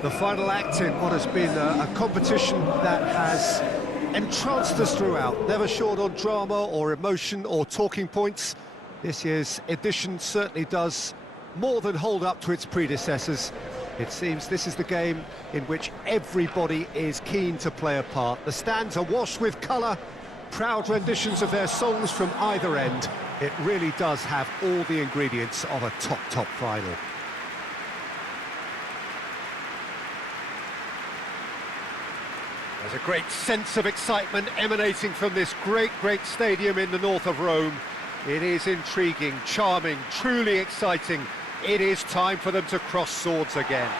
The final act in what has been a competition that has entranced us throughout, never short on drama or emotion or talking points. This year's edition certainly does more than hold up to its predecessors. It seems this is the game in which everybody is keen to play a part. The stands are washed with colour, proud renditions of their songs from either end. It really does have all the ingredients of a top final. There's a great sense of excitement emanating from this great stadium in the north of Rome. It is intriguing, charming, truly exciting. It is time for them to cross swords again.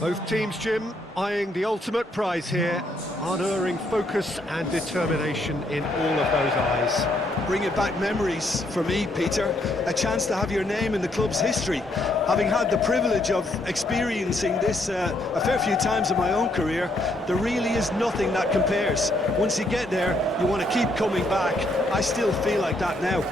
Both teams, Jim, eyeing the ultimate prize here, unerring focus and determination in all of those eyes. Bringing back memories for me, Peter, a chance to have your name in the club's history. Having had the privilege of experiencing this a fair few times in my own career, there really is nothing that compares. Once you get there, you want to keep coming back. I still feel like that now.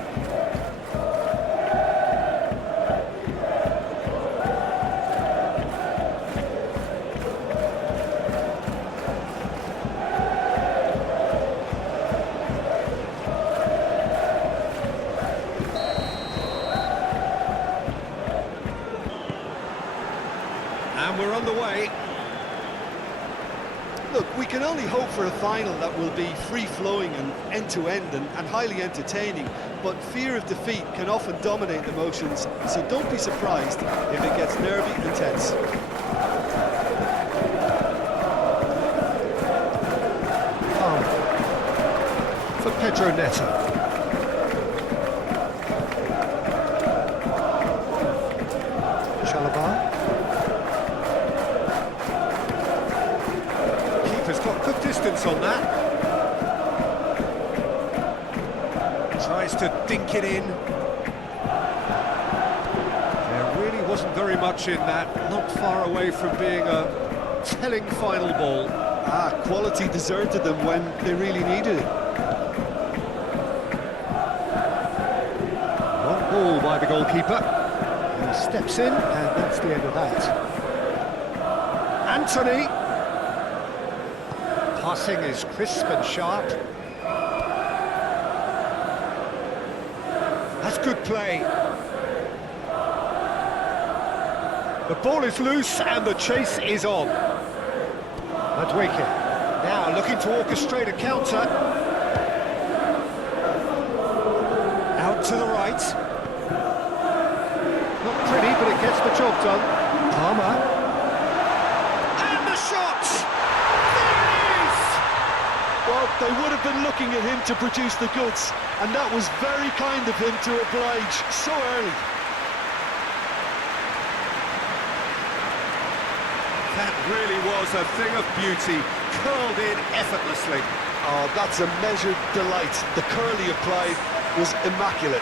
And we're on the way. Look, we can only hope for a final that will be free-flowing and end-to-end and highly entertaining, but fear of defeat can often dominate emotions, so don't be surprised if it gets nervy and tense. For Pedro Neto. Keeper's got good distance on that. Tries to dink it in. There really wasn't very much in that, not far away from being a telling final ball. Quality deserted them when they really needed it. One ball by the goalkeeper. He steps in, and that's the end of that. Anthony. Passing is crisp and sharp. That's good play. The ball is loose and the chase is on. Madueke now looking to orchestrate a counter. Out to the right. Not pretty, but it gets the job done. Palmer. And the shot! There it is! Well, they would have been looking at him to produce the goods, and that was very kind of him to oblige so early. That really was a thing of beauty, curled in effortlessly. Oh, that's a measured delight. The curl he applied was immaculate.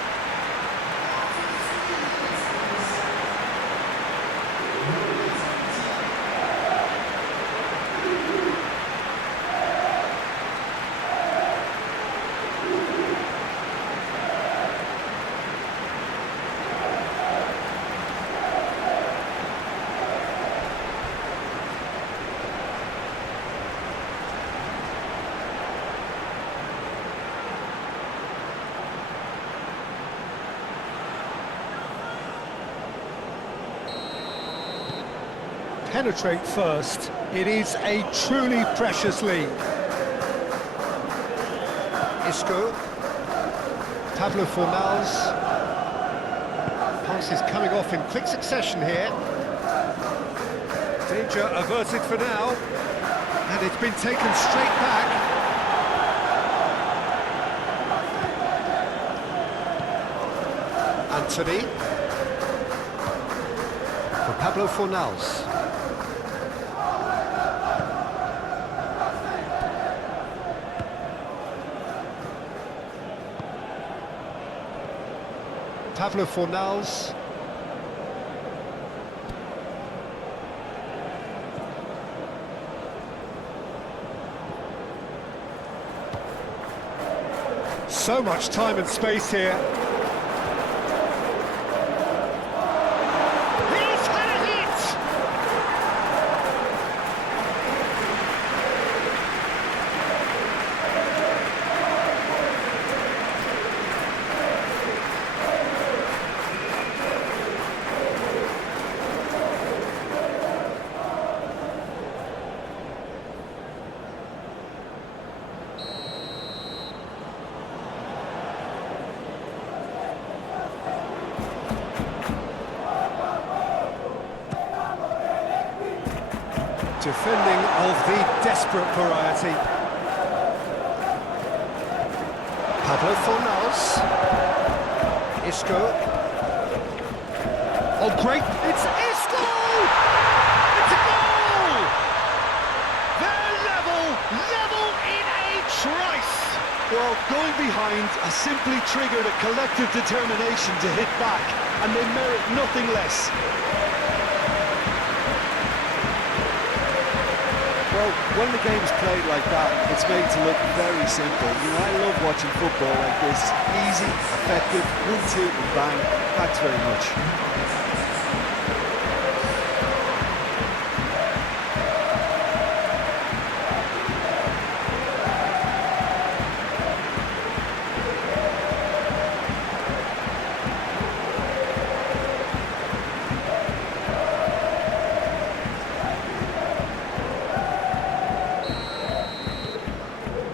penetrate first. It is a truly precious lead. Isco. Pablo Fornals. Pass is coming off in quick succession here. Danger averted for now. And it's been taken straight back. Anthony. For Pablo Fornals. Pablo Fornals. So much time and space here. He's had a hit! Defending of the desperate variety. Pablo Fornals. Isco. Oh, great! It's Isco! It's a goal! They're level in a trice! Well, going behind has simply triggered a collective determination to hit back, and they merit nothing less. Well, when the game's played like that, it's made to look very simple. You know, I love watching football like this. Easy, effective, 1-2 and bang. Thanks very much.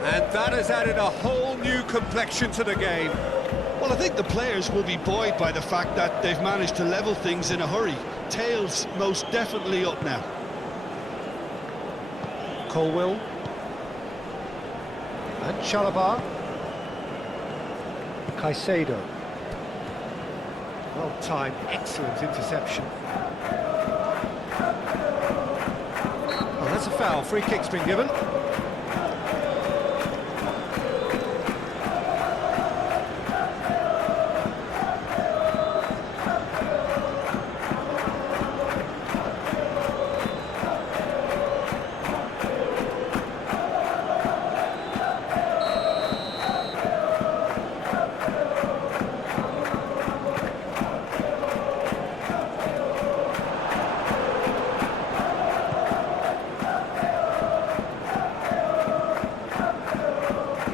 And that has added a whole new complexion to the game. Well, I think the players will be buoyed by the fact that they've managed to level things in a hurry. Tails most definitely up now. Colwill. And Chalobah. Caicedo. Well timed, excellent interception. Oh, that's a foul. Free kick's been given.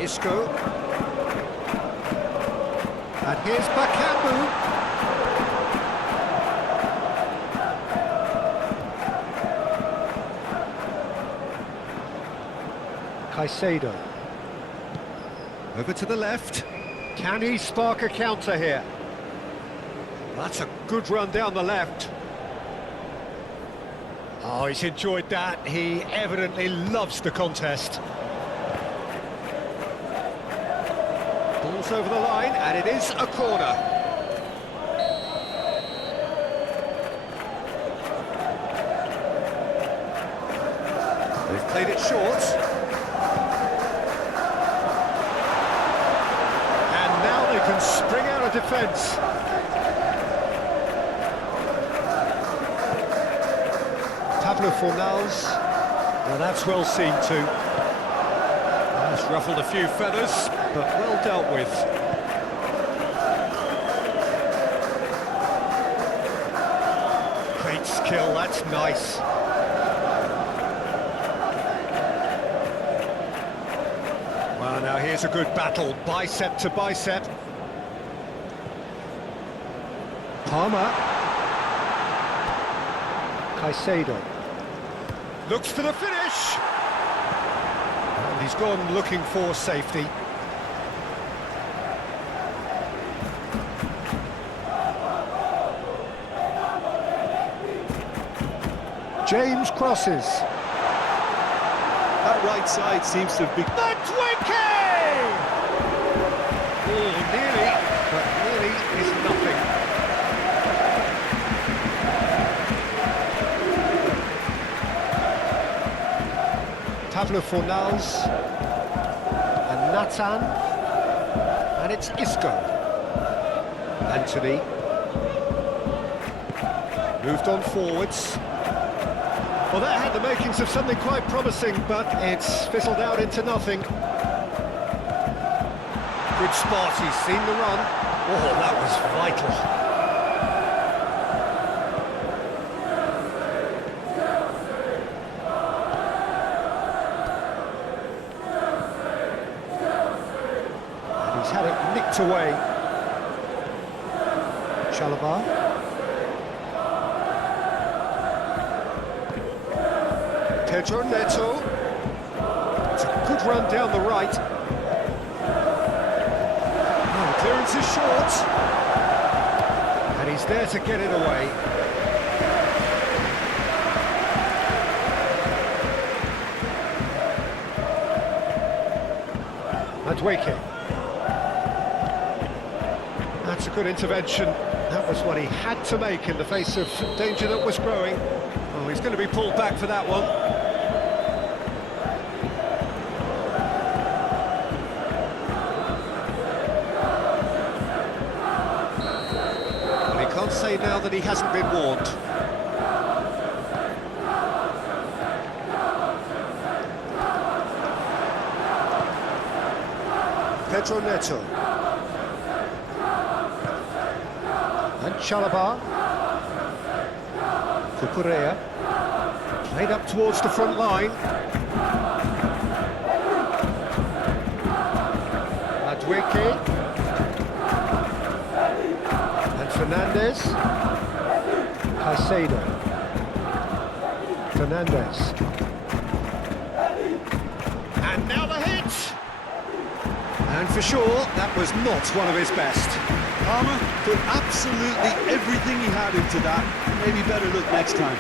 Isco. And here's Bakambu. Caicedo. Over to the left. Can he spark a counter here? That's a good run down the left. Oh, he's enjoyed that. He evidently loves the contest. Ball's over the line, and it is a corner. They've played it short. And now they can spring out of defence. Pablo Fornals. Well, that's well seen too. That's ruffled a few feathers, but well dealt with. Great skill, that's nice. Well, now here's a good battle, bicep to bicep. Palmer. Caicedo. Looks for the finish. And he's gone looking for safety. James crosses. That right side seems to have been... Oh, nearly, but nearly is nothing. Tavlo Fornals and Nathan, and it's Isco. Anthony moved on forwards. Well, that had the makings of something quite promising, but it's fizzled out into nothing. Good spot, he's seen the run. Oh, that was vital. And he's had it nicked away. Chalobah. Pedro Neto. It's a good run down the right. Clearance is short, and he's there to get it away. Madueke. That's a good intervention. That was what he had to make in the face of danger that was growing. Oh, he's going to be pulled back for that one. Can't say now that he hasn't been warned. Pedro Neto. And Chalobah. Conferece. Played up towards the front line. Madueke. Fernandez, Caicedo, Fernandez, and now the hit! And for sure, that was not one of his best. Palmer put absolutely everything he had into that. Maybe better look next time.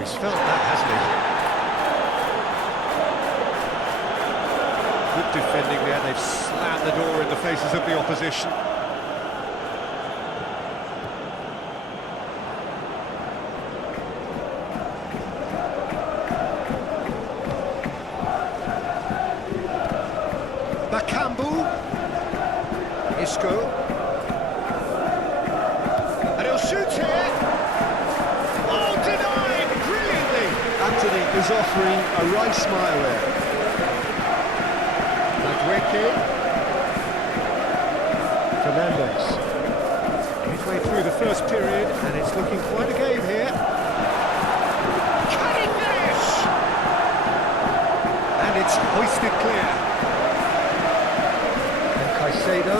He's felt that, hasn't he? Good defending there, they've slammed the door in the faces of the opposition. Bakambu, Isco, and he'll shoot here. Oh, denied! Brilliantly! Anthony is offering a right smile there. Madueke. Fernandez. Midway through the first period, and it's looking quite a game here. Can he finish? And it's hoisted clear. And Caicedo.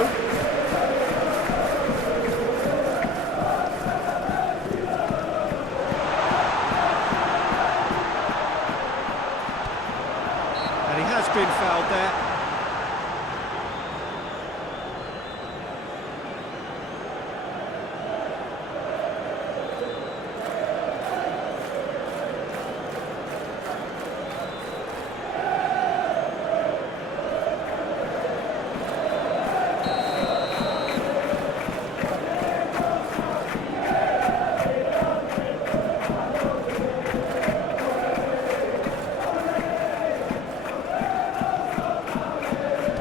And he has been fouled there.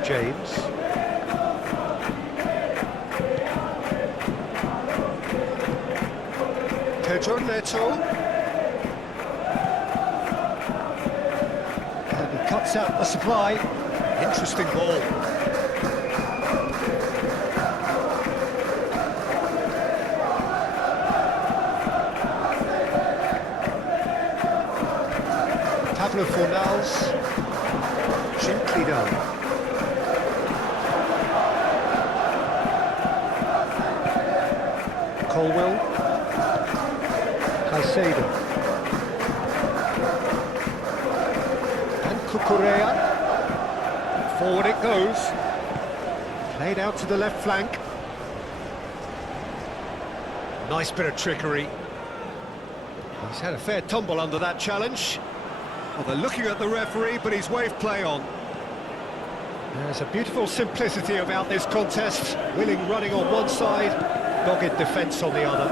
James. Pedro Neto. And he cuts out the supply. Interesting ball. Pablo Fornals, gently done. Colwell, Caicedo, and Cucurella. Forward it goes. Played out to the left flank. Nice bit of trickery. He's had a fair tumble under that challenge. Well, they're looking at the referee, but he's waved play on. There's a beautiful simplicity about this contest. Willing running on one side, dogged defence on the other.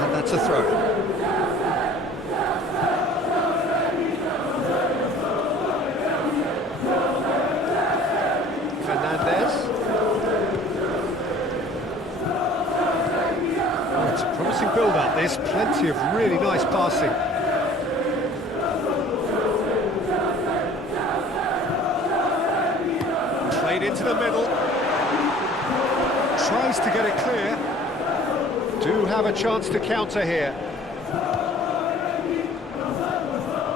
And that's a throw. Build-up, there's plenty of really nice passing. Played into the middle. Tries to get it clear. Do have a chance to counter here.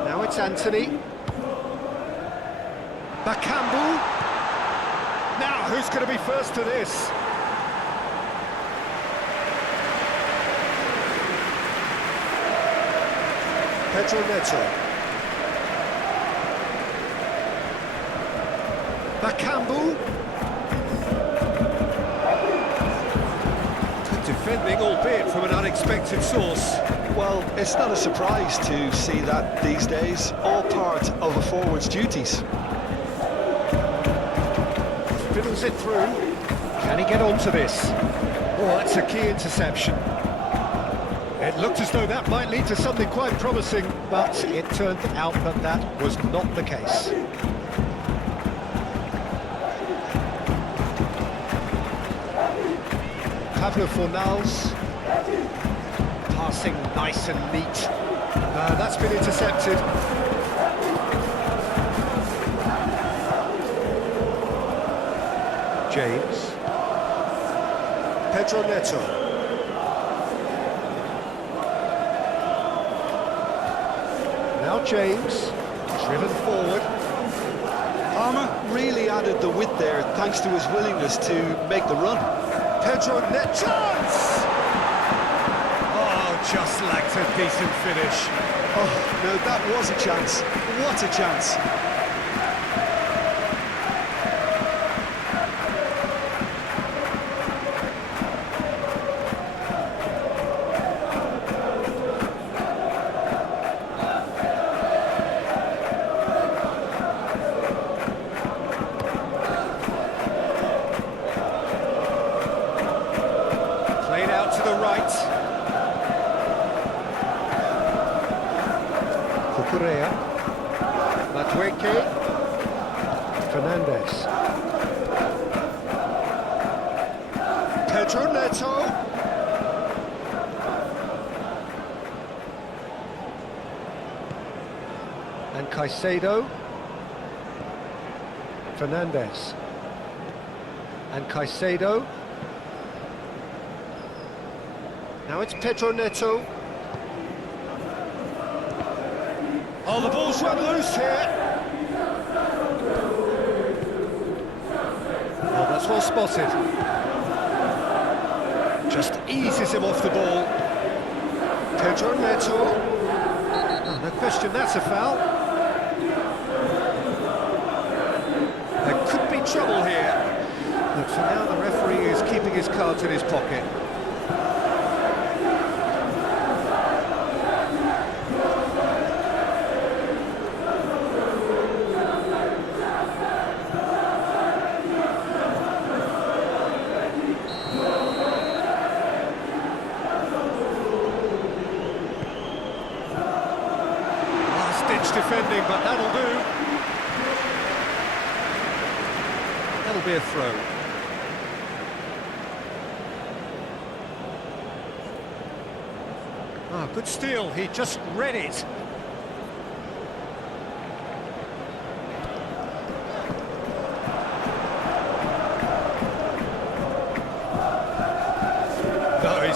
Now it's Anthony. Bakambu. Now, who's going to be first to this? Pedro Neto. Bakambu. Good defending, albeit from an unexpected source. Well, it's not a surprise to see that these days, all part of a forward's duties. Fiddles it through. Can he get onto this? Oh, that's a key interception. It looked as though that might lead to something quite promising, but it turned out that that was not the case. Pablo Fornals, passing nice and neat. That's been intercepted. James. Pedro Neto. Now James, driven forward. Palmer really added the width there, thanks to his willingness to make the run. Pedro net chance! Oh, just lacked a decent finish. Oh, no, that was a chance. What a chance. To the right. Cucurella. Madueke. Fernandez. Pedro Neto. And Caicedo. Fernandez. And Caicedo. Now it's Pedro Neto. Oh, the ball's run loose here. Oh, that's well spotted. Just eases him off the ball. Pedro Neto. Oh, no question, that's a foul. There could be trouble here. But for now, the referee is keeping his cards in his pocket. Defending, but that'll do. That'll be a throw. Ah, good steal, he just read it.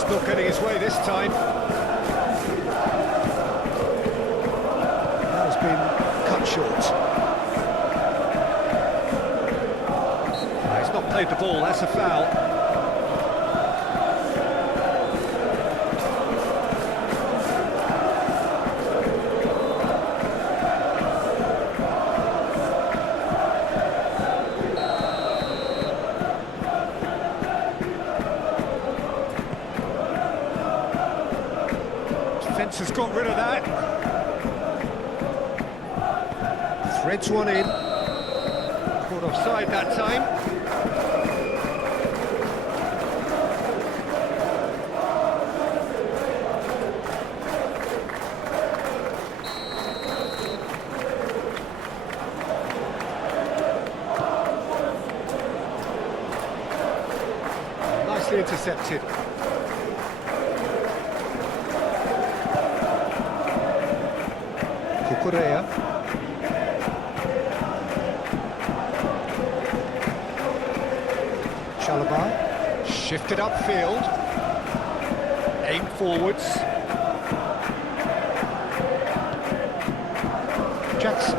it's not getting his way this time. That has been cut short. He's not played the ball, that's a foul. Defence has got rid of that. Threads one in. Caught offside that time. Nicely intercepted. Conferece. Shifted upfield. Aim forwards. Jackson.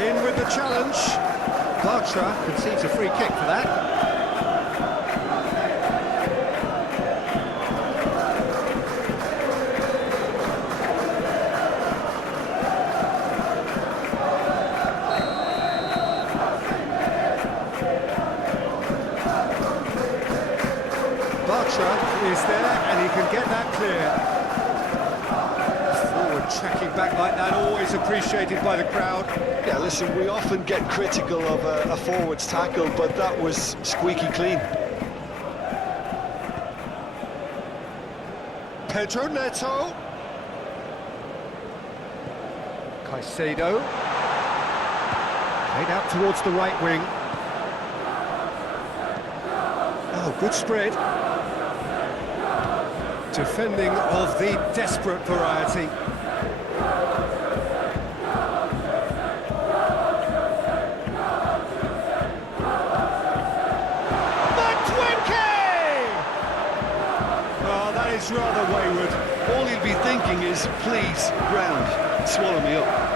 In with the challenge. Bartra concedes a free kick for that. Is there, and he can get that clear. Forward tracking back like that, always appreciated by the crowd. Yeah, listen, we often get critical of a forward's tackle, but that was squeaky clean. Pedro Neto. Caicedo. Played out towards the right wing. Oh, good spread. Defending of the desperate variety. Oh, that is rather wayward. All he'll be thinking is, please, ground, swallow me up.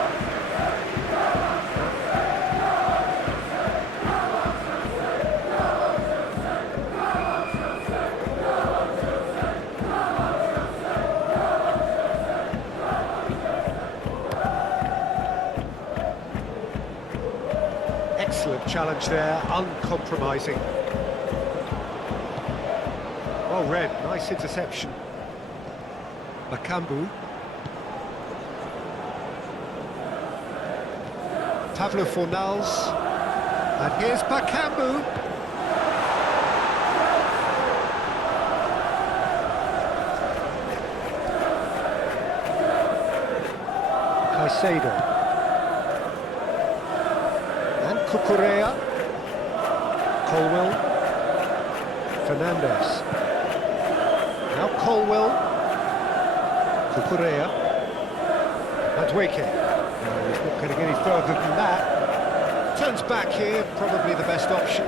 Excellent challenge there, uncompromising. Well read, nice interception. Bakambu. Pavlo Fornals. And here's Bakambu. Caicedo. Conferece, Colwill, Fernandez. Now Colwill, Conferece, Madueke. No, he's not getting any further than that. Turns back here, probably the best option.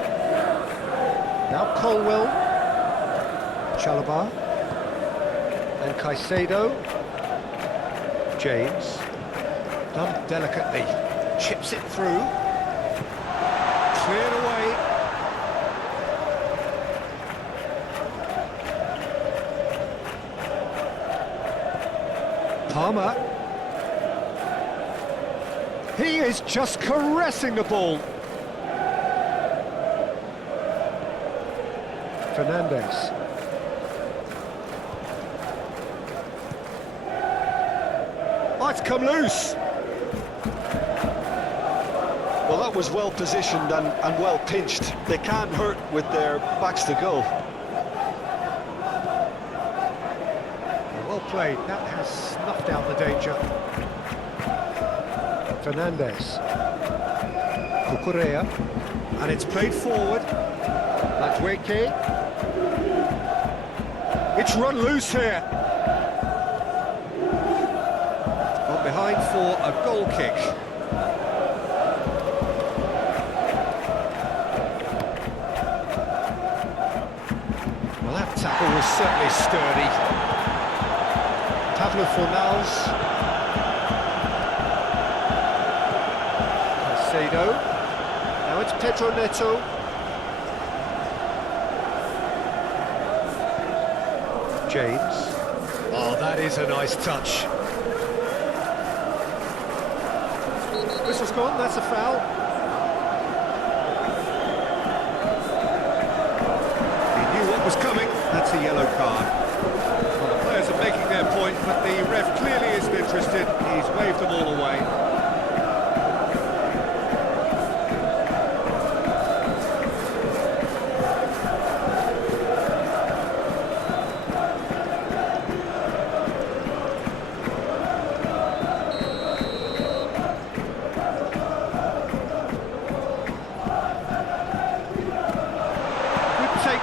Now Colwill, Chalobah, and Caicedo. James, done delicately, chips it through. Cleared away. Palmer. He is just caressing the ball. Fernandez. Oh, it's come loose. Well, that was well positioned and well pinched. They can't hurt with their backs to goal. Well played, that has snuffed out the danger. Fernandez. Conferece. And it's played forward. Madueke. It's run loose here. On behind for a goal kick. was certainly sturdy. Pablo Fornals. Caicedo. Now it's Pedro Neto. James. Oh, that is a nice touch. Whistle's gone, that's a foul. He knew what was coming, that's a yellow card. Well, the players are making their point, but the ref clearly isn't interested. He's waved them all away.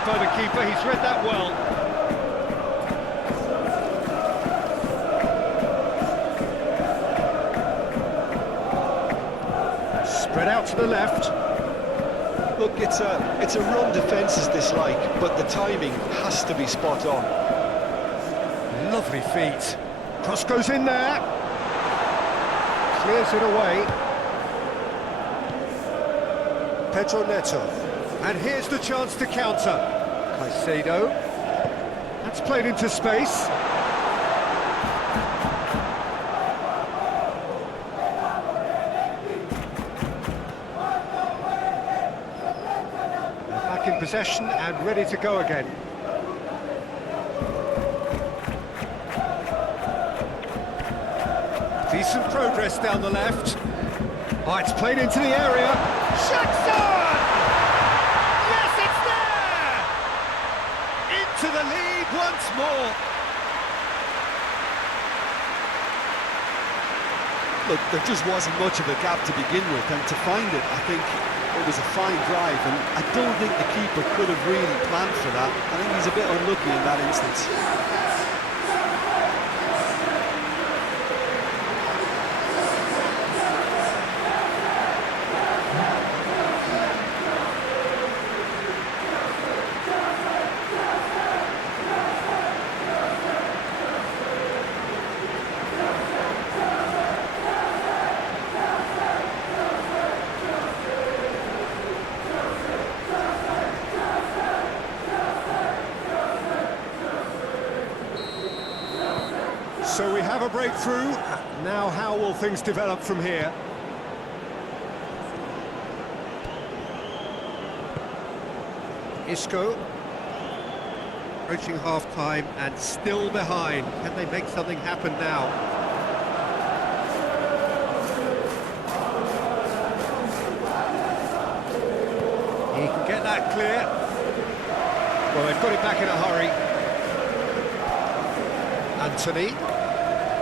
By the keeper, he's read that well. Spread out to the left. Look, it's a run defence this like, but the timing has to be spot on. Lovely feet. Cross goes in there. Clears it away. Pedro Neto. And here's the chance to counter. Caicedo. That's played into space. They're back in possession and ready to go again. Decent progress down the left. Oh, it's played into the area. Shots on! To the lead once more. Look, there just wasn't much of a gap to begin with, and to find it, I think it was a fine drive, and I don't think the keeper could have really planned for that. I think he's a bit unlucky in that instance. So we have a breakthrough. Now how will things develop from here? Isco. Approaching half-time and still behind. Can they make something happen now? He can get that clear. Well, they've got it back in a hurry. Anthony.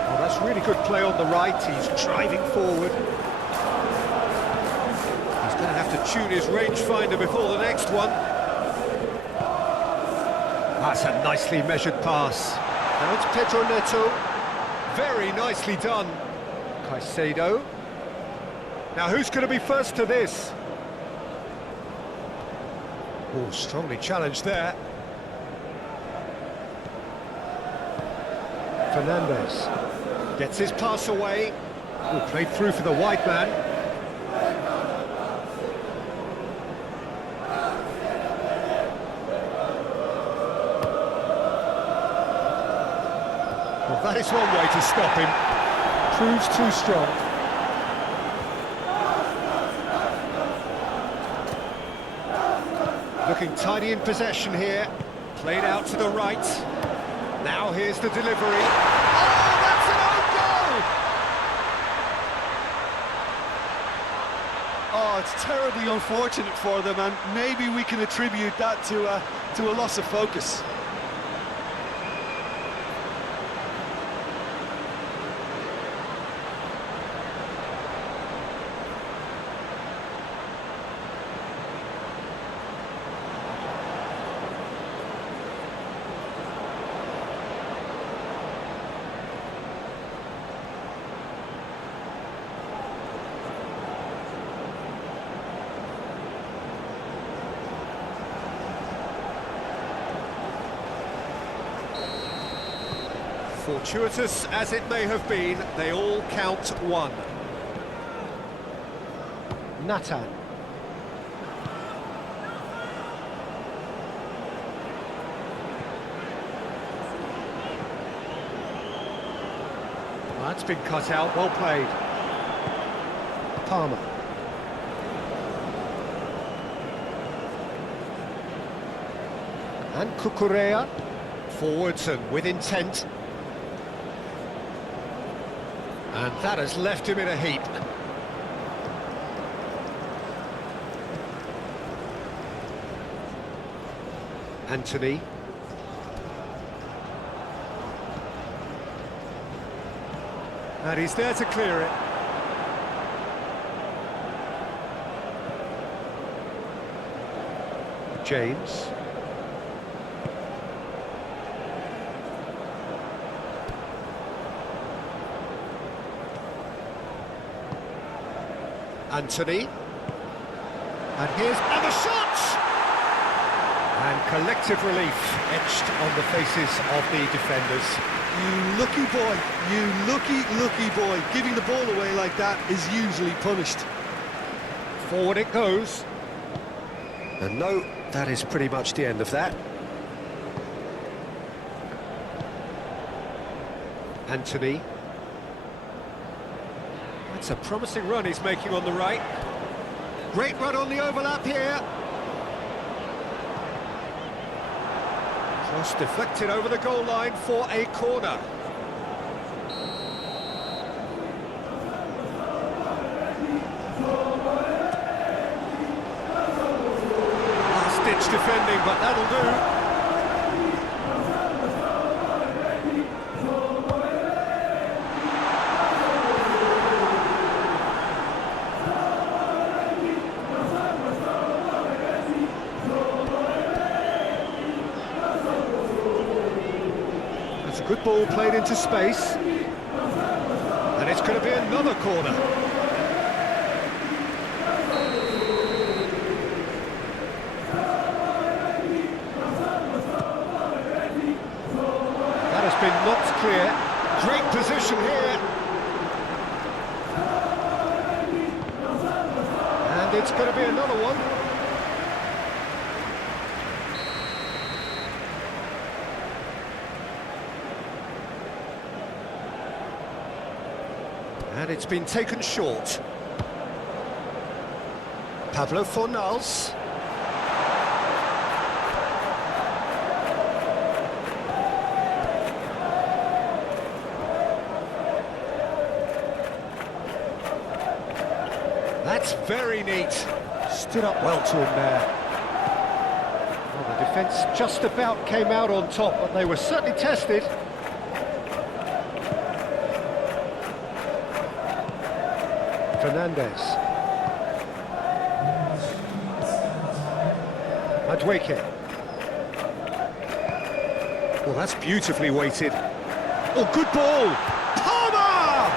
Oh, that's really good play on the right. He's driving forward. He's going to have to tune his rangefinder before the next one. That's a nicely measured pass. Now it's Pedro Neto. Very nicely done. Caicedo. Now who's going to be first to this? Oh, strongly challenged there. Fernandez gets his pass away. Oh, played through for the wide man. Well, that is one way to stop him. Proves too strong. Looking tidy in possession here. Played out to the right. Now here's the delivery. Oh, that's an own goal! Oh, it's terribly unfortunate for them, and maybe we can attribute that to a loss of focus. Fortuitous as it may have been, they all count one. Nathan. That's been cut out, well played. Palmer. And Cucurella. Forwards and with intent. And that has left him in a heap. Anthony. And he's there to clear it. James. Anthony. And the shot! And collective relief etched on the faces of the defenders. You lucky boy, you lucky boy. Giving the ball away like that is usually punished. Forward it goes. And no, that is pretty much the end of that. Anthony. That's a promising run he's making on the right. Great run on the overlap here. Cross deflected over the goal line for a corner. Last-ditch defending, but that'll do. Good ball played into space, and it's going to be another corner. That has been knocked clear. Great position here. And it's going to be another one. And it's been taken short. Pablo Fornals. That's very neat. Stood up well to him there. Well, the defence just about came out on top, but they were certainly tested. Fernandez. Madueke. Well, that's beautifully weighted. Oh, good ball! Palmer!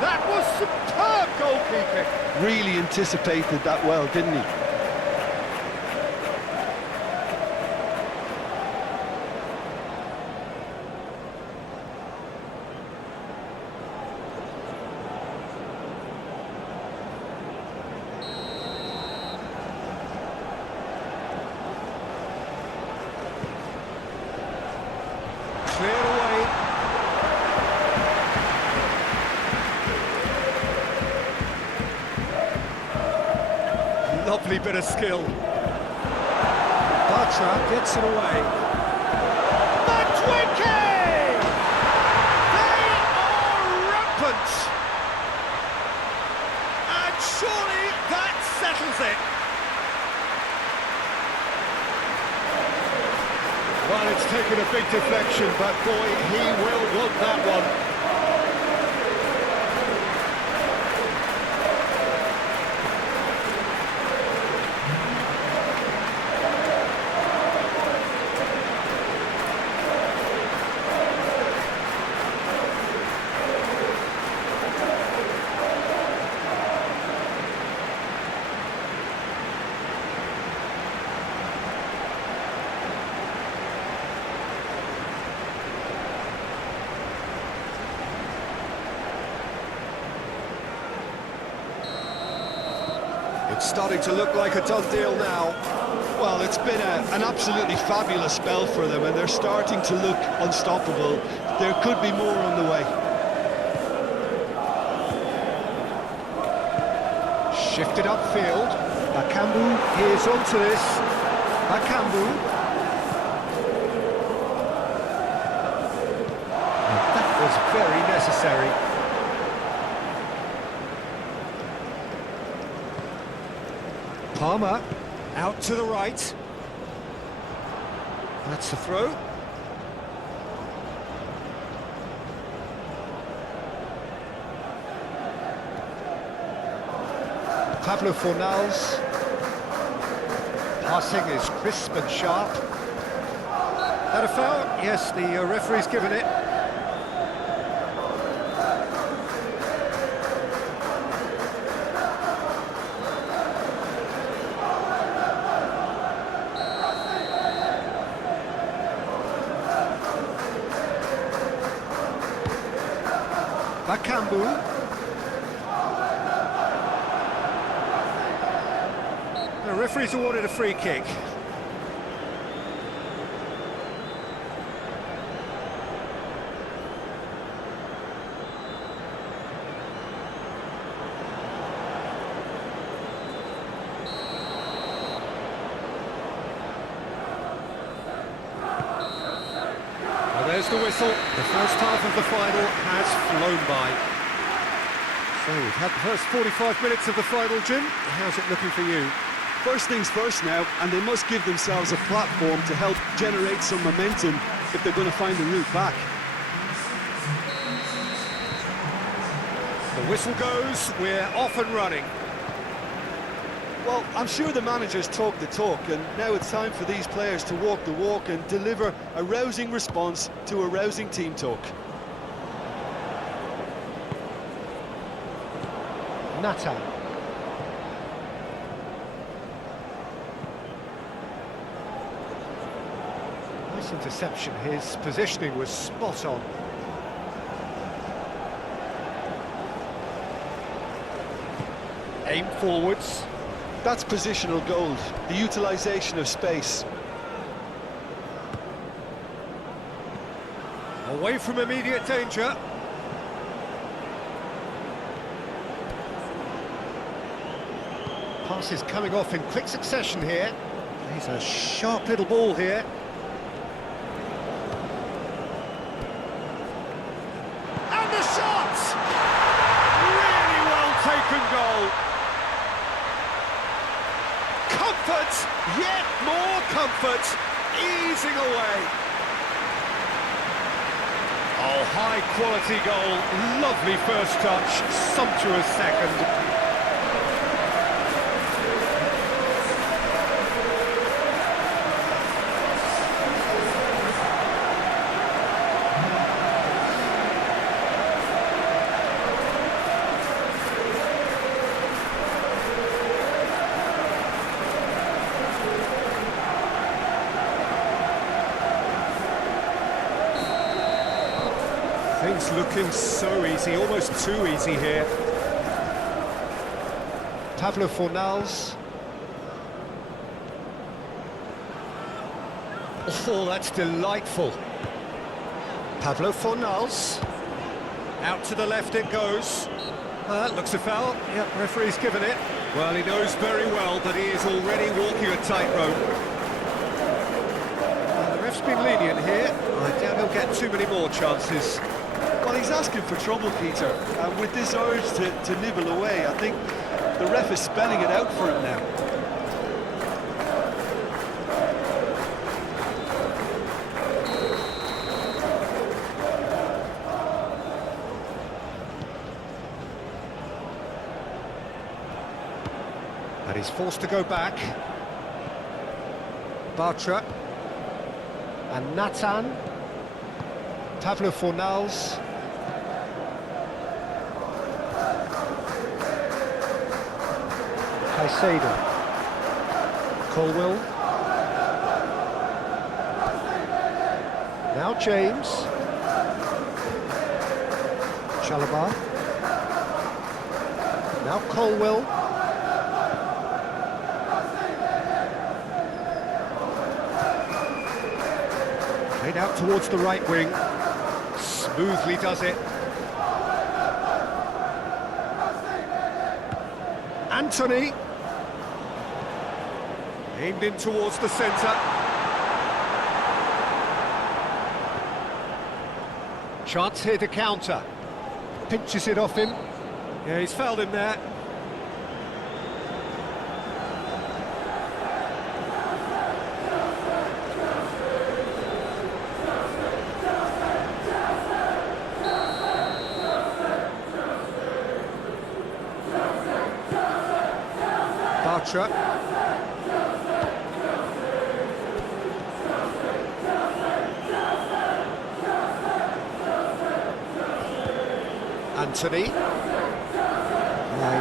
That was superb goalkeeping. Really anticipated that well, didn't he? Cleared away. Lovely bit of skill. Bartra gets it away. Madueke! They are rampant! And surely that settles it. Well, it's taken a big deflection, but boy, he will want that one. starting to look like a done deal now. Well, it's been an absolutely fabulous spell for them, and they're starting to look unstoppable. There could be more on the way. Shifted upfield. Bakambu is onto this. Bakambu. And that was very necessary. Palmer out to the right. That's the throw. Pablo Fornals. Passing is crisp and sharp. That a foul? Yes, the referee's given it. Bakambu. The referee's awarded a free kick. Well, there's the whistle. The first half of the final has flown by. So we've had the first 45 minutes of the final, Jim. How's it looking for you? First things first now, and they must give themselves a platform to help generate some momentum if they're going to find the route back. The whistle goes, we're off and running. Well, I'm sure the managers talk the talk, and now it's time for these players to walk the walk and deliver a rousing response to a rousing team talk. Nathan. Nice interception, his positioning was spot on. Aim forwards. That's positional gold, the utilisation of space. Away from immediate danger. Passes coming off in quick succession here. He's a sharp little ball here. And the shot! Really well taken goal. Comfort, yet more comfort, easing away. Oh, high quality goal, lovely first touch, sumptuous second. Things looking so easy, almost too easy here. Pablo Fornals. Oh, that's delightful. Pablo Fornals. Out to the left it goes. Looks a foul. Yep, referee's given it. Well, he knows very well that he is already walking a tightrope. The ref's been lenient here. I doubt he'll get too many more chances. Well, he's asking for trouble, Peter, and with this urge to nibble away, I think the ref is spelling it out for him now. And he's forced to go back. Bartra. And Nathan. Pablo Fornals. Caicedo. Colwell. Now James. Chalobah. Now Colwell. Played out towards the right wing. Smoothly does it. Anthony. Aimed in towards the centre. Chance here to counter. Pinches it off him. Yeah, he's fouled him there. Bartra. Anthony. He's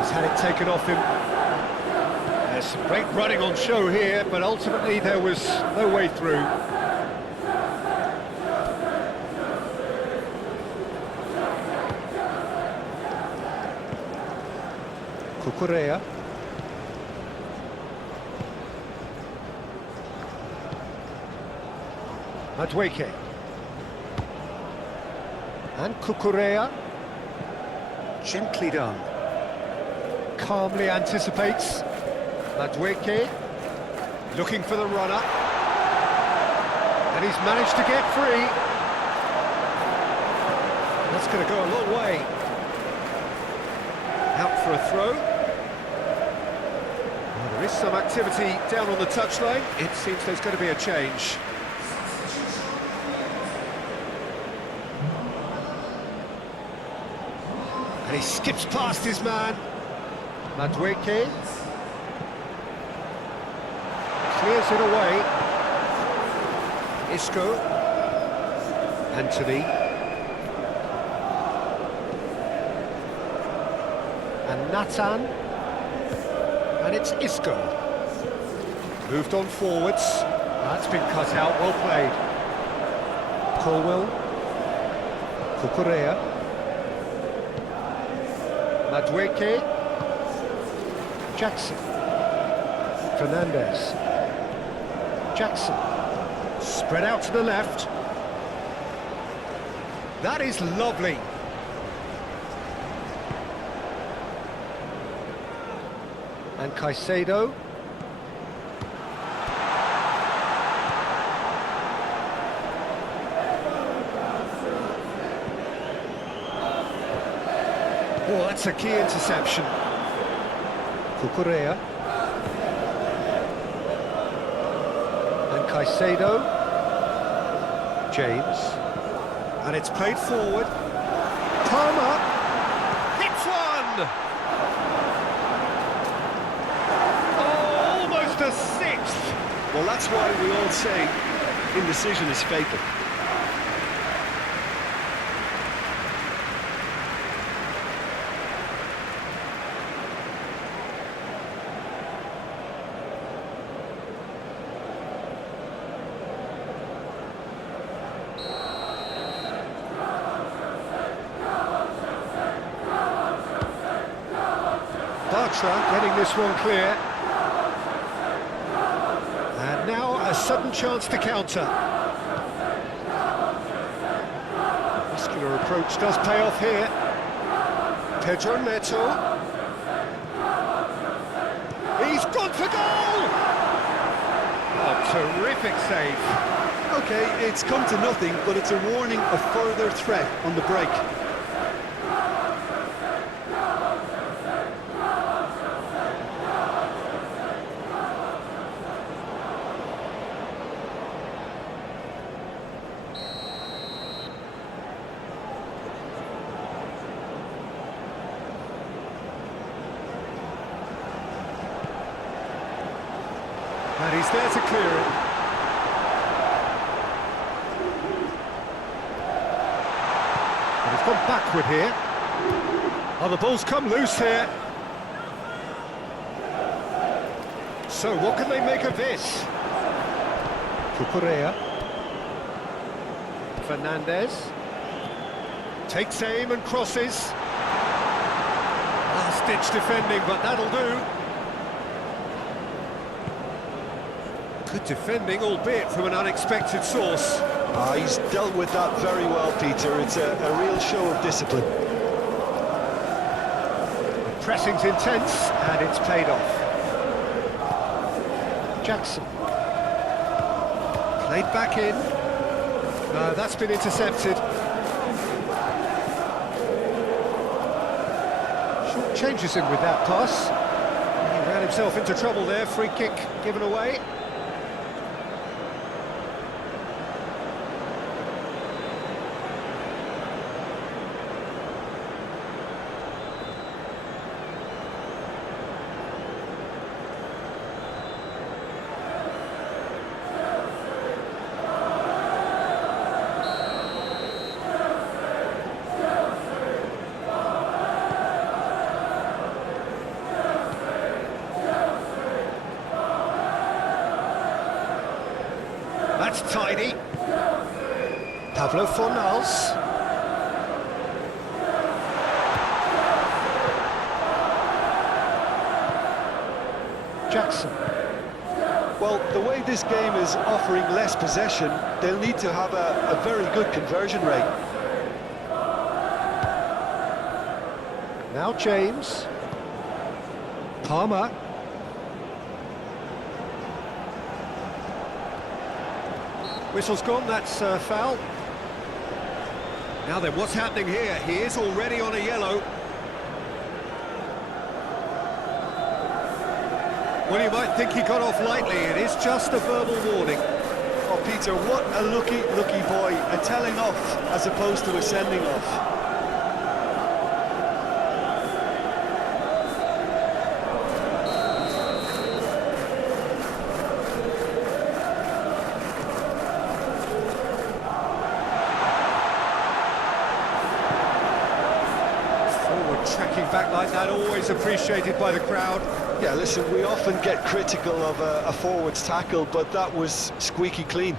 had it taken off him. There's some great running on show here, but ultimately there was no way through. Cucurella. Madueke. And Cucurella. Gently done. Calmly anticipates. Madueke. Looking for the runner. And he's managed to get free. That's going to go a long way. Out for a throw. Well, there is some activity down on the touchline. It seems there's going to be a change. And he skips past his man. Madueke. Clears it away. Isco. Anthony. And Nathan. And it's Isco. Moved on forwards. That's been cut out, well played. Colwell. Cucurella. Madueke. Jackson. Fernandez. Jackson. Spread out to the left. That is lovely. And Caicedo. Oh, that's a key interception. Cucurella. And Caicedo. James. And it's played forward. Palmer. Hits one! Oh, almost a sixth! Well, that's why we all say indecision is fatal. Bartra getting this one clear. And now a sudden chance to counter. Muscular approach does pay off here. Pedro Neto. He's gone for goal! Oh, terrific save. Okay, it's come to nothing, but it's a warning of further threat on the break. And he's there to clear it. And he's gone backward here. Oh, the ball's come loose here. So, what can they make of this? Cucurella. Fernandez. Takes aim and crosses. Last-ditch defending, but that'll do. Good defending, albeit from an unexpected source. He's dealt with that very well, Peter. It's a real show of discipline. The pressing's intense, and it's paid off. Jackson. Played back in. No, that's been intercepted. Short changes him with that pass. He ran himself into trouble there. Free kick given away. That's tidy. Pablo Fornals. Jackson. Well, the way this game is offering less possession, they'll need to have a very good conversion rate. Now James. Palmer. Whistle's gone, that's foul. Now then, what's happening here? He is already on a yellow. Well, you might think he got off lightly. It is just a verbal warning. Oh, Peter, what a lucky boy. A telling off as opposed to a sending off. Tracking back like that, always appreciated by the crowd. Yeah, listen, we often get critical of a forward's tackle, but that was squeaky clean.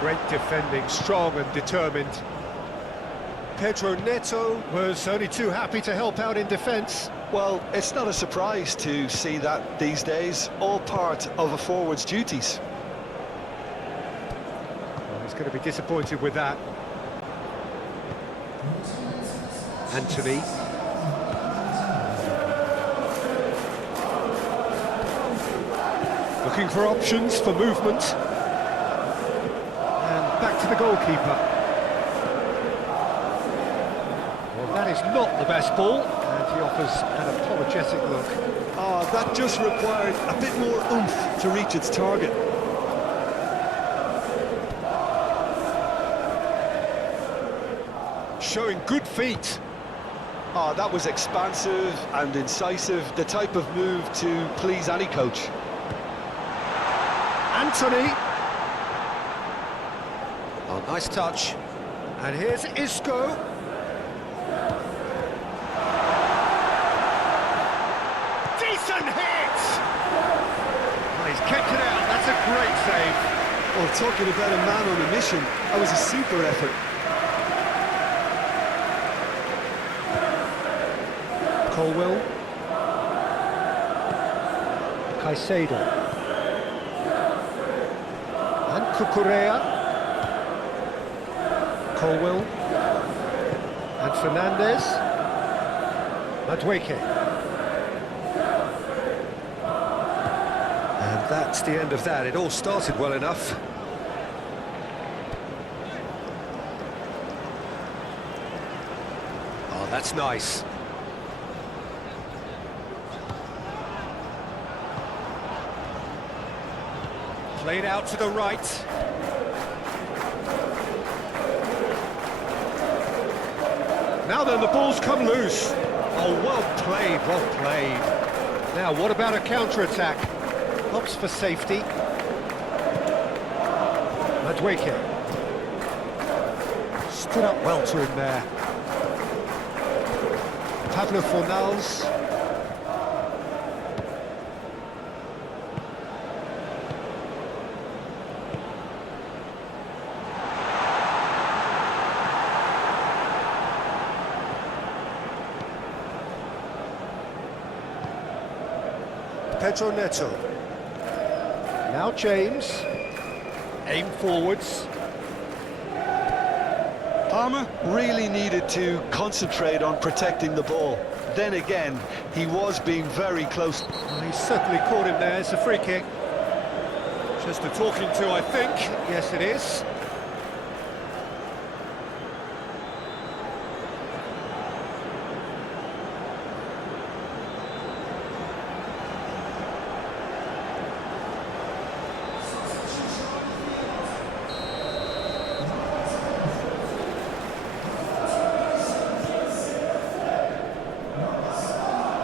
Great defending, strong and determined. Pedro Neto was only too happy to help out in defence. Well, it's not a surprise to see that these days, all part of a forward's duties. Well, he's going to be disappointed with that. Anthony. Looking for options for movement. And back to the goalkeeper. Well, that is not the best ball, and he offers an apologetic look. Oh, that just required a bit more oomph to reach its target. Showing good feet. Oh, that was expansive and incisive, the type of move to please any coach. Anthony. Oh, nice touch. And here's Isco. Decent hit! Well, he's kept it out, that's a great save. Well, talking about a man on a mission, that was a super effort. Colwell. Caicedo. And Cucurella. Colwell. And Fernandez. Madueke. And that's the end of that. It all started well enough. Oh, that's nice. Played out to the right. Now then, the ball's come loose. Oh, well played, well played. Now, what about a counter-attack? Opts for safety. Madueke. Stood up well to him there. Pablo Fornals. Pedro Neto. Now James. Aim forwards. Palmer really needed to concentrate on protecting the ball. Then again, he was being very close. Well, he certainly caught him there. It's a free kick. Just a talking to, I think. Yes, it is.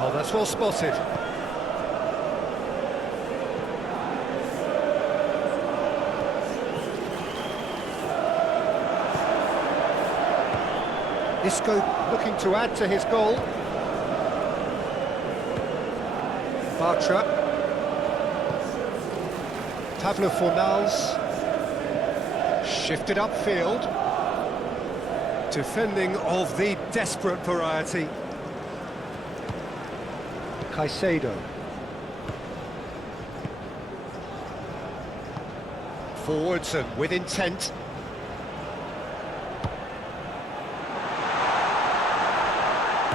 Oh, that's well spotted. Isco looking to add to his goal. Bartra. Pavlo Fornals. Shifted upfield. Defending of the desperate variety. Caicedo. Forwards and with intent.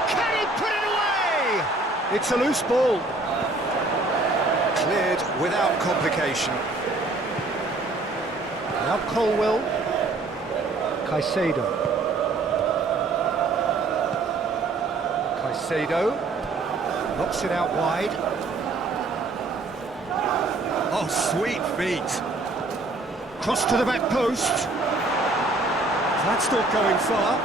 Can he put it away? It's a loose ball. Cleared without complication. Now Colwell. Caicedo. Caicedo. Knocks it out wide. Oh, sweet feet. Cross to the back post. That's not going far.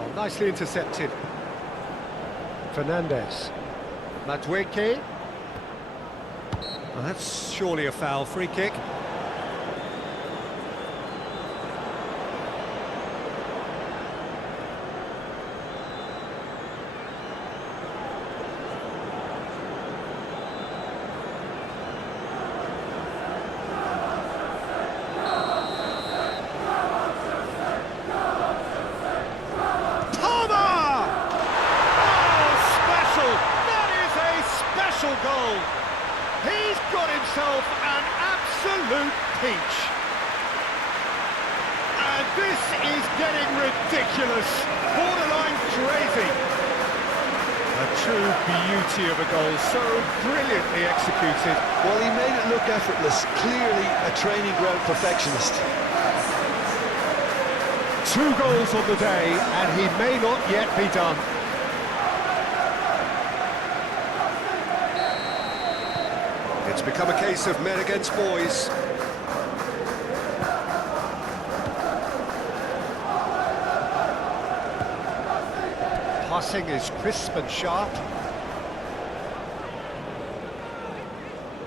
Oh, nicely intercepted. Fernandez. Madueke. Well, that's surely a foul. Free kick. Goal. He's got himself an absolute peach. And this is getting ridiculous, borderline crazy. A true beauty of a goal, so brilliantly executed. Well, he made it look effortless, clearly a training ground perfectionist. 2 goals on the day, and he may not yet be done. It's become a case of men against boys. Passing is crisp and sharp.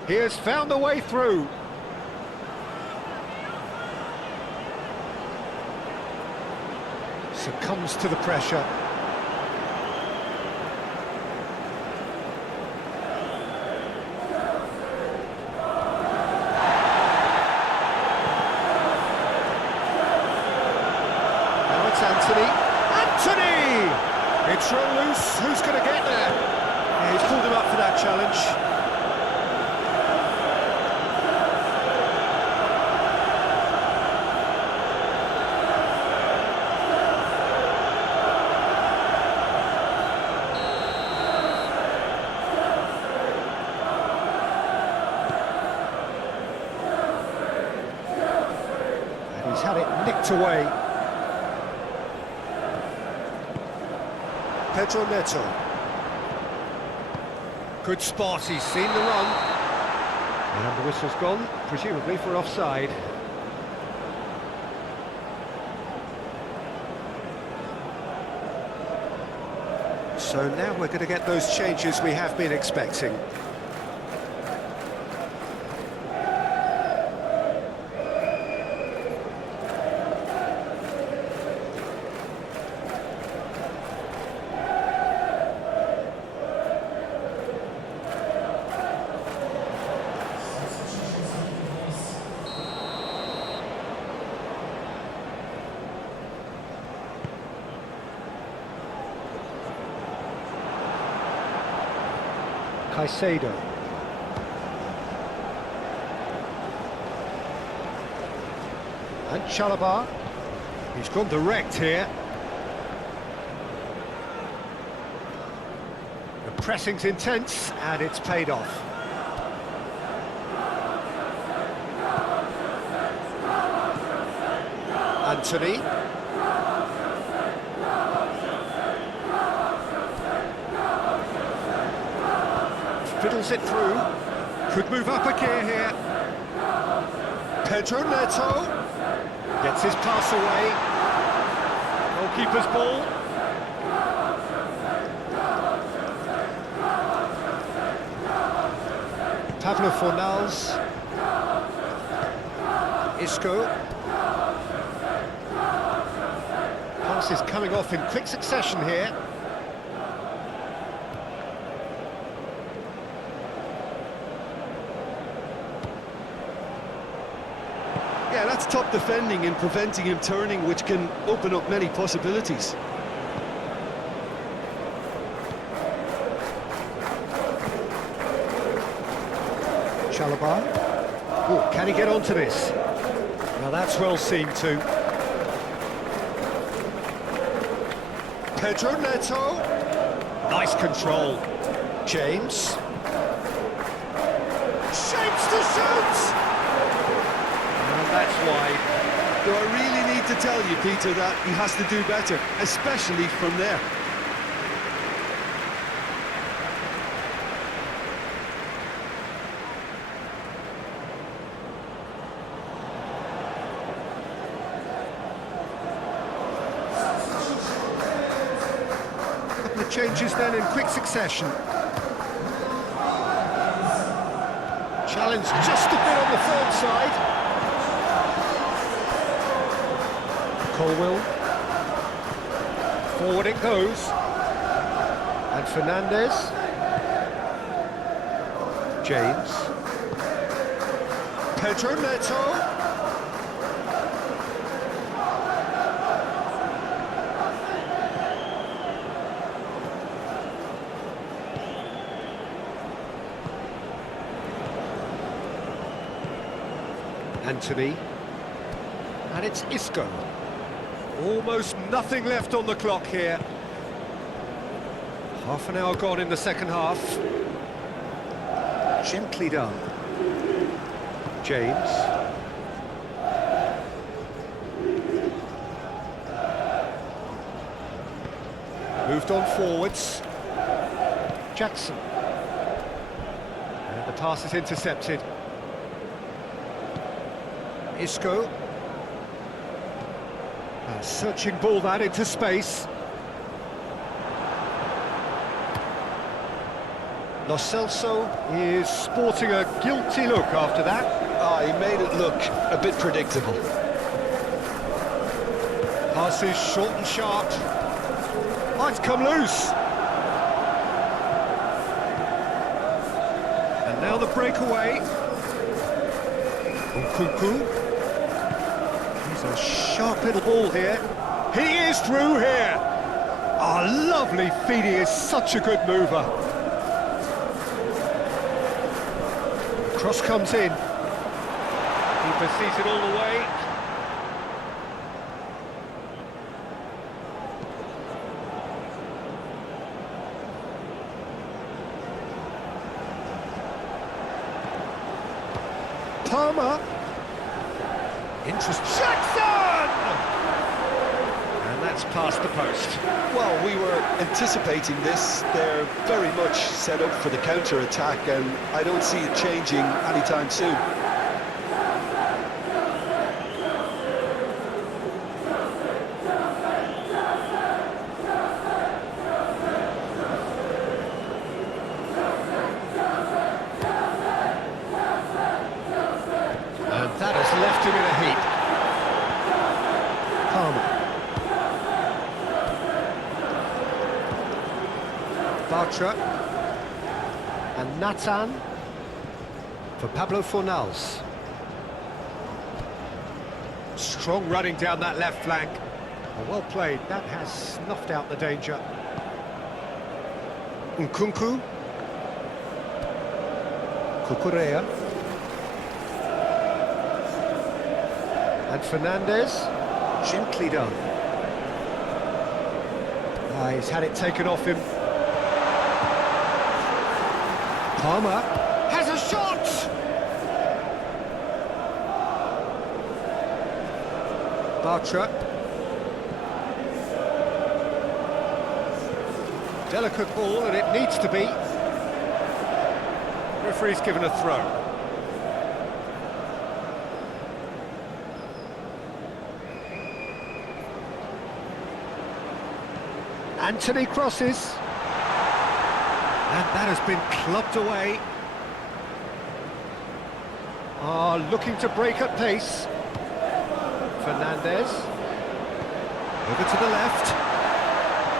He has found a way through. Succumbs to the pressure. Anthony! It's run loose, who's going to get there? Yeah, he's pulled him up for that challenge. And he's had it nicked away. Pedro Neto. Good spot, he's seen the run. And the whistle's gone, presumably for offside. So now we're going to get those changes we have been expecting. Caicedo. And Chalobah. He's gone direct here. The pressing's intense, and it's paid off. Anthony. Fiddles it through. Could move up a gear here. Pedro Neto. Gets his pass away. Goalkeeper's ball. Pablo Fornals. Isco. Passes coming off in quick succession here. Yeah, that's top defending and preventing him turning, which can open up many possibilities. Chalobah. Oh, can he get onto this? Now that's well seen too. Pedro Neto. Nice control. James. Shapes to shoot! And that's wide. Do I really need to tell you, Peter, that he has to do better, especially from there? Couple of changes then in quick succession. Challenge just a bit on the third side. Colwell. Forward it goes. And Fernandez. James. Pedro Neto. Anthony. And it's Isco. Almost nothing left on the clock here. Half an hour gone in the second half. Gently done. James. Moved on forwards. Jackson. And the pass is intercepted. Isco. A searching ball that into space. Lo Celso is sporting a guilty look after that. Ah, he made it look a bit predictable. Pass is short and sharp. Might come loose. And now the breakaway. Nkunku. He's a sharp little ball here. He is through here. Oh, lovely feed. He is such a good mover. Cross comes in. Keeper sees it all the way. Palmer. Interest. Jackson! And that's past the post. Well, we were anticipating this. They're very much set up for the counter-attack, and I don't see it changing anytime soon. And that has left him in a heap. Palmer. Bartra. And Nathan for Pablo Fornals. Strong running down that left flank. Well played, that has snuffed out the danger. Nkunku. Cucurella. And Fernandez, gently done. He's had it taken off him. Palmer has a shot! Bartra. Delicate ball, and it needs to be. Referee's given a throw. Anthony crosses. And that has been clubbed away. Looking to break at pace. Fernandez. Over to the left.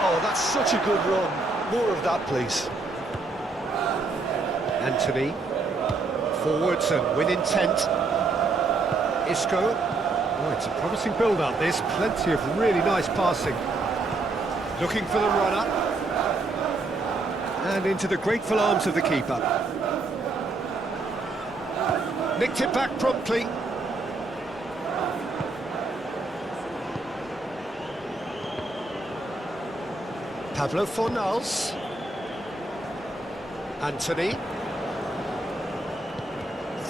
Oh, that's such a good run. More of that, please. Anthony. Forwards and with intent. Isco. Oh, it's a promising build-up, this. Plenty of really nice passing. Looking for the runner. And into the grateful arms of the keeper. Nicked it back promptly. Pablo Fornals. Anthony.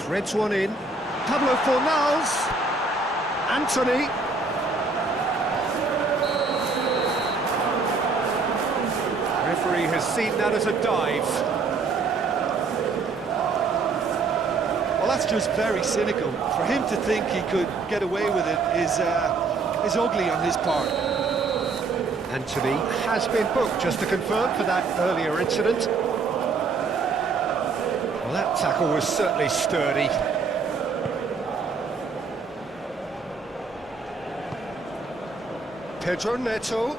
Threads one in. Pablo Fornals. Anthony. Referee has seen that as a dive. Well, that's just very cynical. For him to think he could get away with it is ugly on his part. Anthony has been booked, just to confirm, for that earlier incident. Well, that tackle was certainly sturdy. Pedro Neto.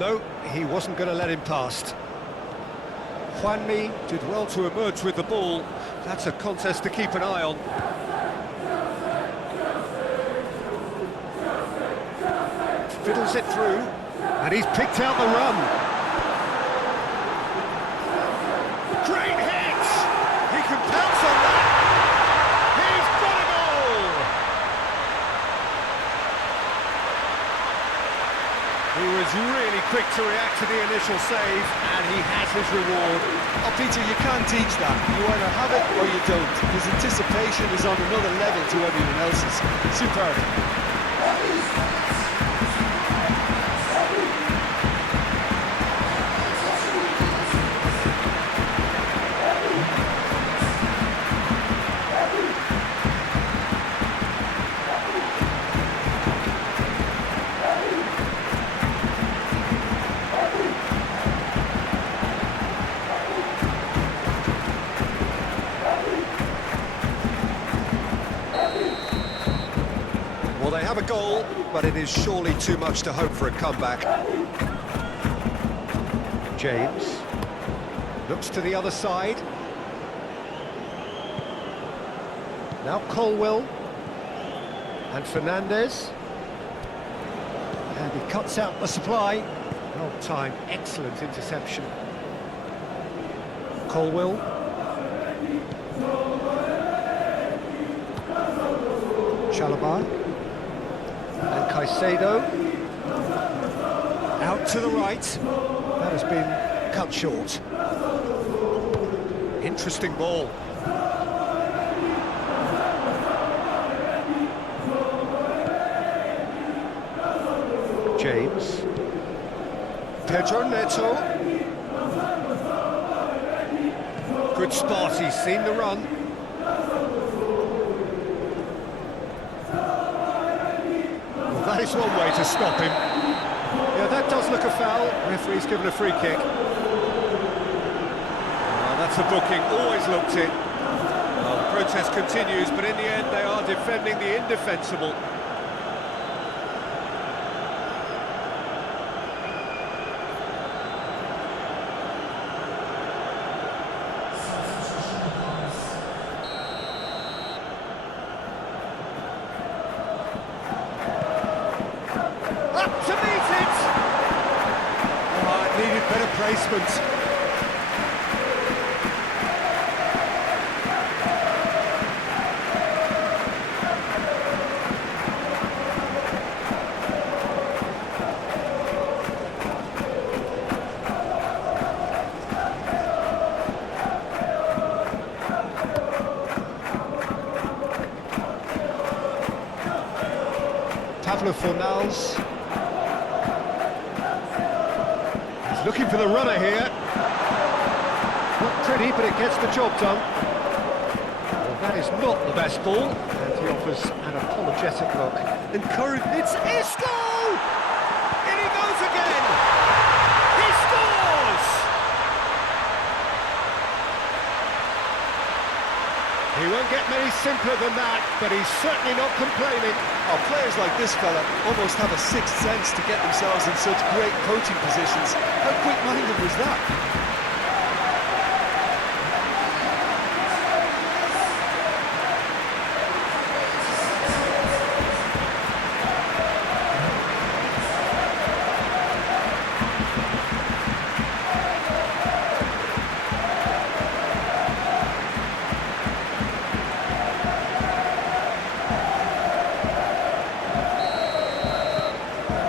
No, he wasn't going to let him past. Juanmi did well to emerge with the ball. That's a contest to keep an eye on. Fiddles it through, and he's picked out the run. Great hit! He can pounce on that! He's got a goal! He was really quick to react to the initial save, and he has his reward. Oh, Peter, you can't teach that. You either have it or you don't. His anticipation is on another level to everyone else's. Superb. Well, they have a goal, but it is surely too much to hope for a comeback. James looks to the other side. Now Colwell and Fernandez. And he cuts out the supply. Well timed, excellent interception. Colwell. Chalobah. And Caicedo. Out to the right. That has been cut short. Interesting ball. James. Pedro Neto. Good spot, he's seen the run. Well, that is one way to stop him. Yeah, that does look a foul. Referee's given a free kick. Oh, that's a booking, always looked it. Well, the protest continues, but in the end they are defending the indefensible. Up to meet it! Oh, it needed better placement. Table Fornals. He's looking for the runner here. Not pretty, but it gets the job done. Well, that is not the best ball, and he offers an apologetic look. It's Isco! In he goes again! He scores! He won't get many simpler than that, but he's certainly not complaining. Oh, players like this fella almost have a sixth sense to get themselves in such great coaching positions. How quick-minded was that?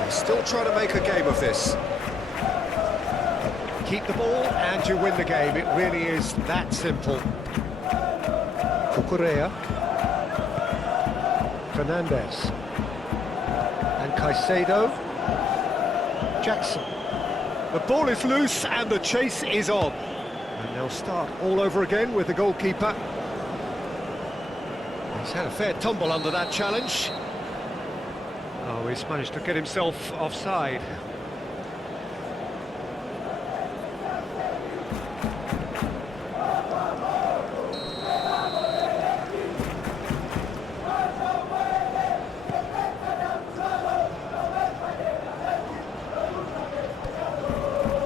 Still trying to make a game of this. Keep the ball and you win the game. It really is that simple. Conferece. Fernandez. And Caicedo. Jackson. The ball is loose and the chase is on. And they'll start all over again with the goalkeeper. He's had a fair tumble under that challenge. Oh, he's managed to get himself offside.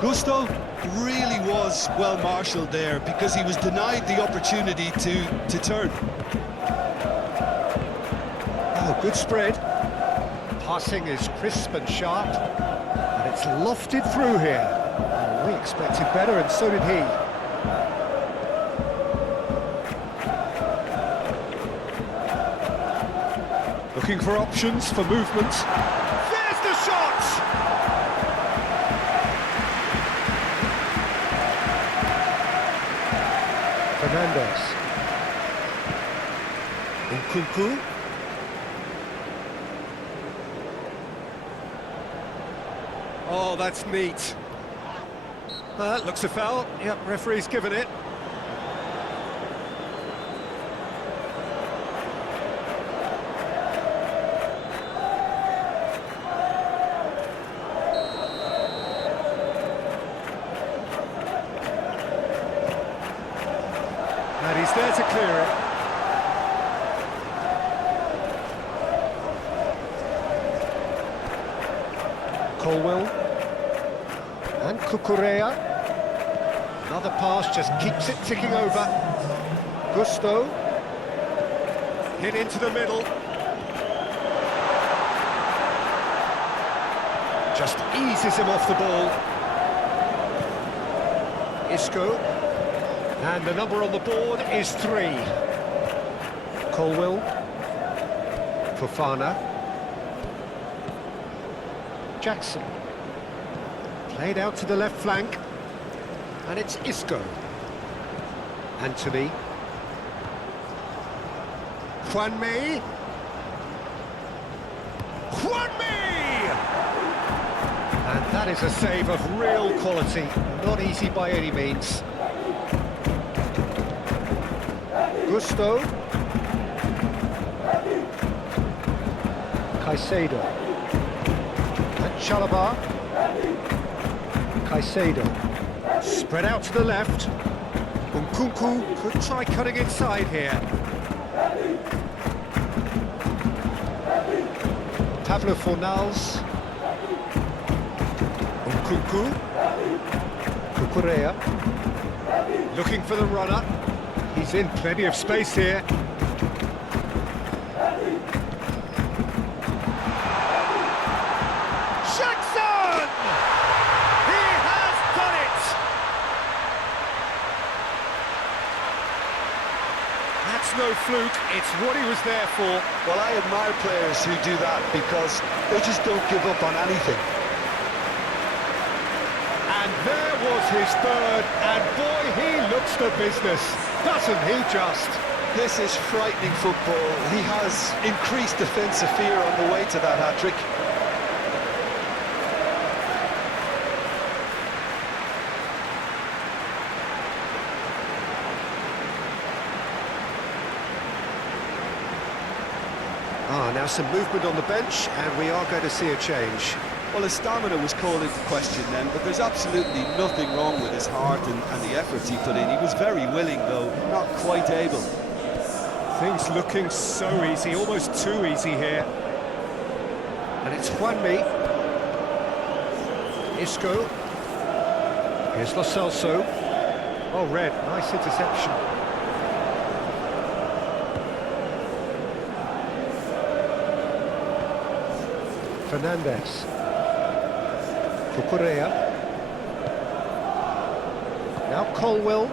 Gusto really was well marshalled there because he was denied the opportunity to turn. Oh, good spread. Passing is crisp and sharp, and it's lofted through here. Oh, we expected better, and so did he. Looking for options for movement. There's the shot! Fernandez. Nkunku. Oh, that's neat. That looks a foul. Yep, referee's given it. And he's there to clear it. Colwell. And Cucurella. Another pass, just keeps it ticking over. Gusto. Hit into the middle. Just eases him off the ball. Isco. And the number on the board is 3. Colwell. Fofana. Jackson. Played out to the left flank. And it's Isco. Anthony. Juanmi. And that is a save of real quality. Not easy by any means. Gusto. Caicedo. And Chalobah. Caicedo. Spread out to the left. Nkunku could try cutting inside here. Table Fornals. Nkunku. Cucurella. Looking for the runner. He's in plenty of space here. Jackson! He has done it! That's no fluke, it's what he was there for. Well, I admire players who do that because they just don't give up on anything. And there was his third, and boy, he looks the business, doesn't he just? This is frightening football. He has increased defensive fear on the way to that hat-trick. Now some movement on the bench, and we are going to see a change. Well, his stamina was called into question then, but there's absolutely nothing wrong with his heart and the efforts he put in. He was very willing, though, not quite able. Things looking so easy, almost too easy here. And it's Juanmi. Isco. Here's Lo Celso. Oh, red, nice interception. Fernandez. For Correa. Now Colwell.